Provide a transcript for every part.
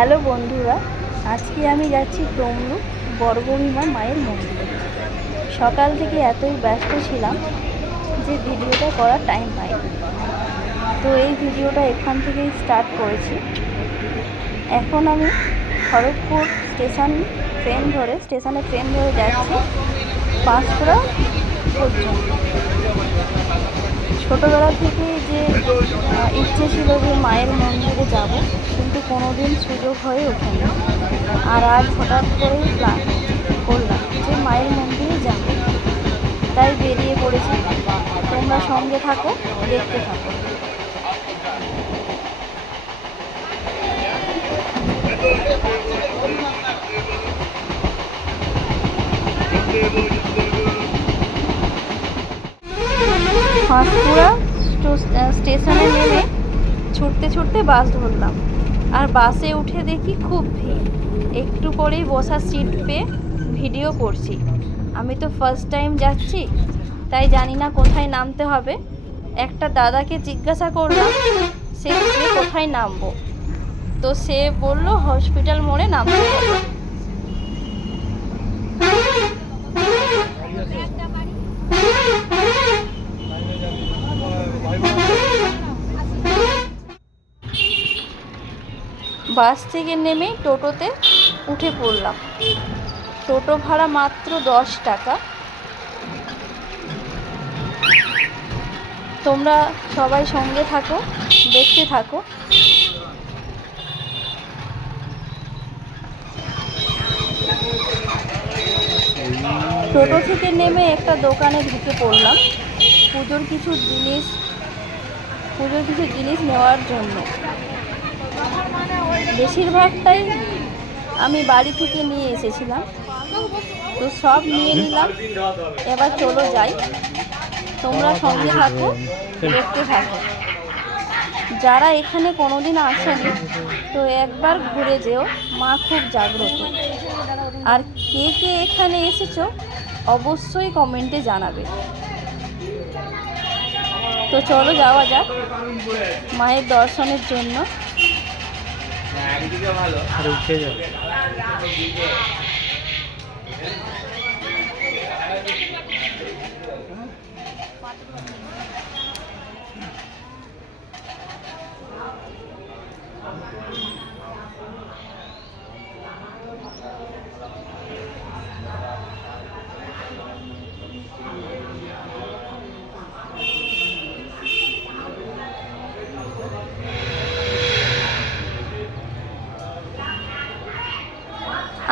Hello বন্ধুরা, আজকে আমি যাচ্ছি তমলুক বর্গভীমা মায়ের মন্দিরে। সকাল থেকে এতই ব্যস্ত ছিলাম যে ভিডিওটা করার টাইম পাইনি। তো এই ভিডিওটা এখান থেকেই স্টার্ট করেছি। এখন আমি খড়গপুর স্টেশন ট্রেন ধরে, স্টেশনে ট্রেন ধরে যাচ্ছি পাঁচপুরা পর্যন্ত। ছোটোবেলা থেকে যে ইচ্ছে ছিল যে মায়ের মন্দিরে যাব, কিন্তু কোনো দিন সুযোগ হয়ে ওঠেনি। আর আজ হঠাৎ করেই প্ল্যান করলাম যে মায়ের মন্দিরে যাব। তাই বেরিয়ে পড়েছি। তোমরা সঙ্গে থাকো, দেখতে থাকো। পাঁশকুড়া স্টো- আহ, স্টেশনে নেমে ছুটতে ছুটতে বাস ধরলাম। আর বাসে উঠে দেখি খুব ভিড়। একটু পরেই বসার সিট পেয়ে ভিডিও করছি। আমি তো ফার্স্ট টাইম যাচ্ছি তাই জানি না কোথায় নামতে হবে। একটা দাদাকে জিজ্ঞাসা করলাম সে কোথায় নামবো? তো সে বলল হসপিটাল মোড়ে নামতে হবে। বাস থেকে নেমে টোটোতে উঠে পড়লাম। টোটো ভাড়া মাত্র দশ টাকা। তোমরা সবাই সঙ্গে থাকো, দেখতে থাকো। টোটো থেকে নেমে একটা দোকানে ঢুকে পড়লাম পুজোর কিছু জিনিস, পুজোর কিছু জিনিস নেওয়ার জন্য। বেশিরভাগটাই আমি বাড়ি থেকে নিয়ে এসেছিলাম। তো সব নিয়ে নিলাম। এবার চলো যাই। তোমরা সঙ্গে থাকো, দেখতে থাকো। যারা এখানে কোনোদিন আসেনি, তো একবার ঘুরে যেও। মা খুব জাগ্রত। আর কে কে এখানে এসেছ, অবশ্যই কমেন্টে জানাবে। তো চলো যাওয়া যাক মায়ের দর্শনের জন্য। আর উঠে যাবে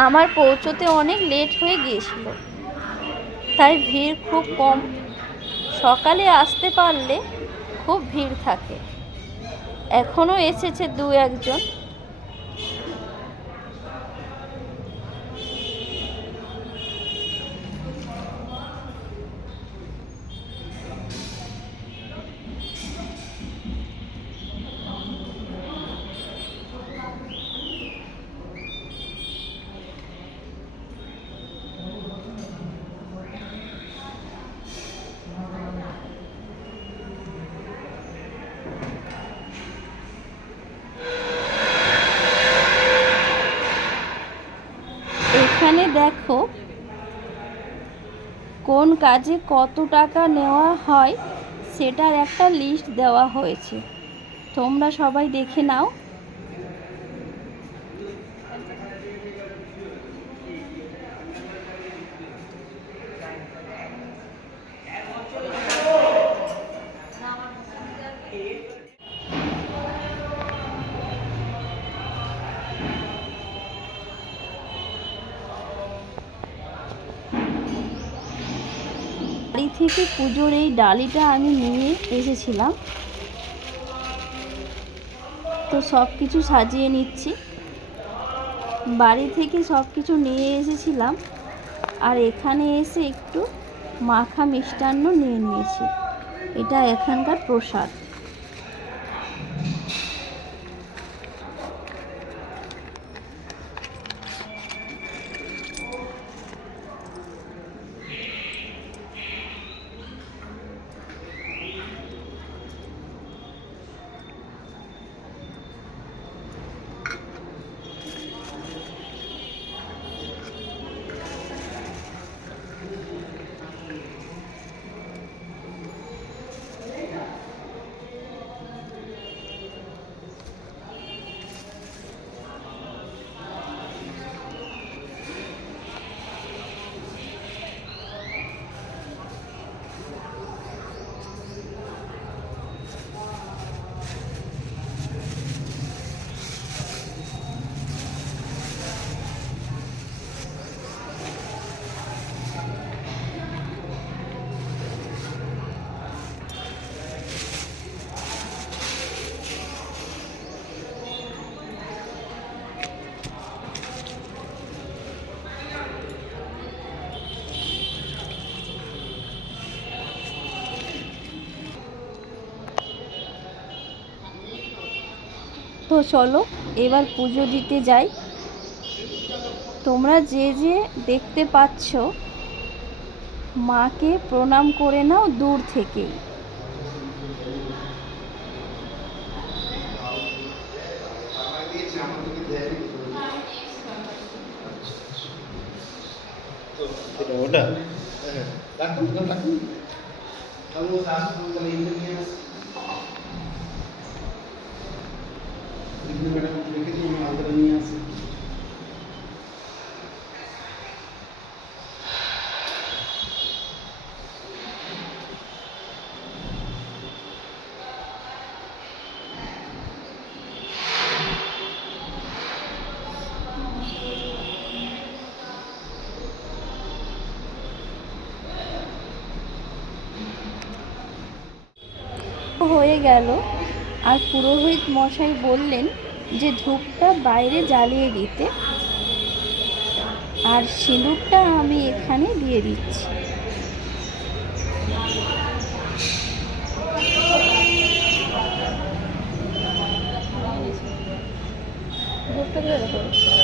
আমার পৌঁছতে অনেক লেট হয়ে গিয়েছিল। তাই ভিড় খুব কম। সকালে আসতে পারলে খুব ভিড় থাকে। এখনও এসেছে দু একজন এখানে দেখো কোন কাজে কত টাকা নেওয়া হয়, সেটার একটা লিস্ট দেওয়া হয়েছে। তোমরা সবাই দেখে নাও। থেকে পুজোর এই ডালিটা আমি নিয়ে এসেছিলাম। তো সব কিছু সাজিয়ে নিচ্ছি। বাড়ি থেকে সব কিছু নিয়ে এসেছিলাম। আর এখানে এসে একটু মাখা মিষ্টান্ন নিয়ে নিয়েছি। এটা এখানকার প্রসাদ। তো চলো এবার পুজো দিতে যাই। তোমরা যে যে দেখতে পাচ্ছ মাকে প্রণাম করে নাও দূর থেকেই। ওটা হ্যাঁ রাখুন রাখুন আমি আসব তাহলে ইন্দু নিয়ে আসি হয়ে গেল। আর পুরোহিত মশাই বললেন যে ধূপটা বাইরে জ্বালিয়ে দিতে আর সিঁদুরটা আমি এখানে দিয়ে দিচ্ছি। ধূপটা দিয়ে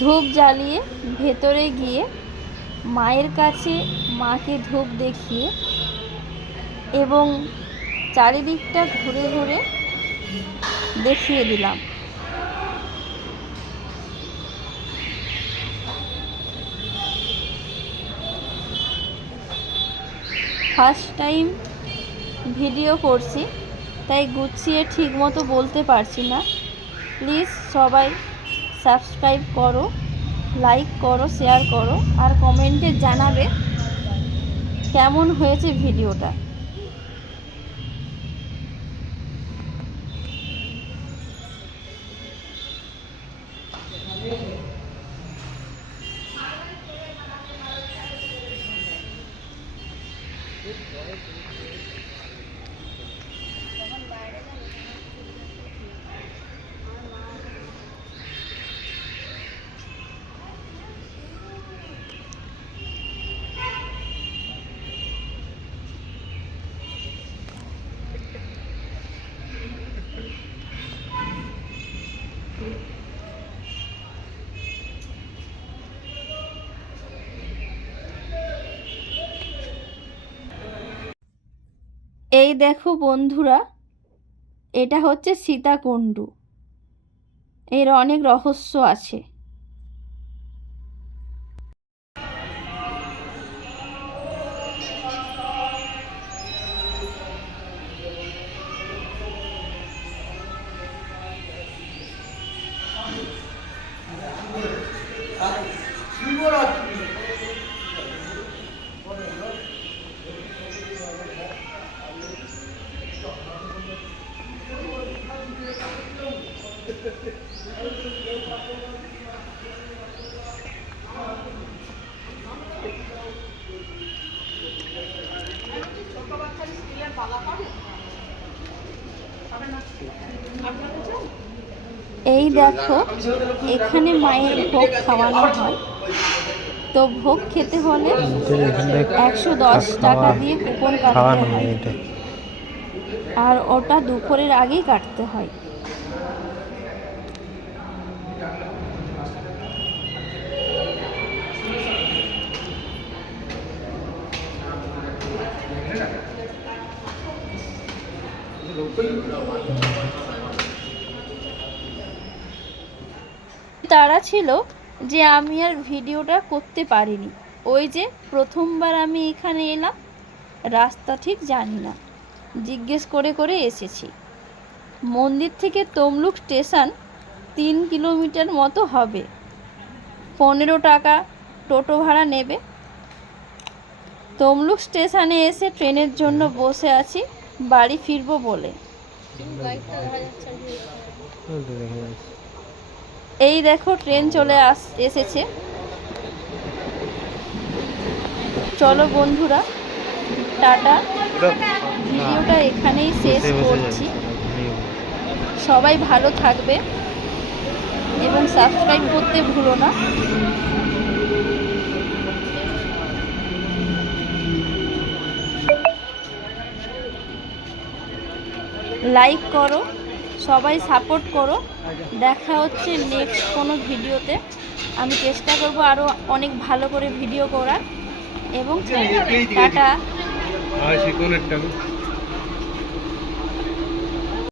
ধূপ জ্বালিয়ে ভেতরে গিয়ে মায়ের কাছে মাকে ধূপ দেখিয়ে এবং চারিদিকটা ঘুরে ঘুরে দেখিয়ে দিলাম। ফার্স্ট টাইম ভিডিও করছি, তাই গুছিয়ে ঠিক মতো বলতে পারছি না। প্লিজ সবাই সাবস্ক্রাইব করো লাইক করো শেয়ার করো আর কমেন্টে জানাবে কেমন হয়েছে ভিডিওটা এই দেখো বন্ধুরা এটা হচ্ছে সীতাকুণ্ডু। এর অনেক রহস্য আছে। এই দেখো এখানে মায়ের ভোগ খাওয়ানো হয়। তো ভোগ খেতে হলে একশো দশ টাকা দিয়ে কুপন কাটতে হয় আর ওটা দুপুরের আগেই কাটতে হয়। তারা ছিল যে আমি আর ভিডিওটা করতে পারিনি। ওই যে প্রথমবার আমি এখানে এলাম রাস্তা ঠিক জানি না। জিজ্ঞেস করে করে এসেছি মন্দির থেকে তমলুক স্টেশন তিন কিলোমিটার মতো হবে। পনেরো টাকা টোটো ভাড়া নেবে। তমলুক স্টেশনে এসে ট্রেনের জন্য বসে আছি বাড়ি ফিরবো বলে। এই দেখো ট্রেন চলে আস এসেছে। চলো বন্ধুরা টাটা। ভিডিওটা এখানেই শেষ করছি। সবাই ভালো থাকবে এবং সাবস্ক্রাইব করতে ভুলো না। লাইক করো। সবাই সাপোর্ট করো। দেখা হচ্ছে নেক্সট কোনো ভিডিওতে। আমি চেষ্টা করব আরও অনেক ভালো করে ভিডিও করার। এবং টাটা। কোন একটা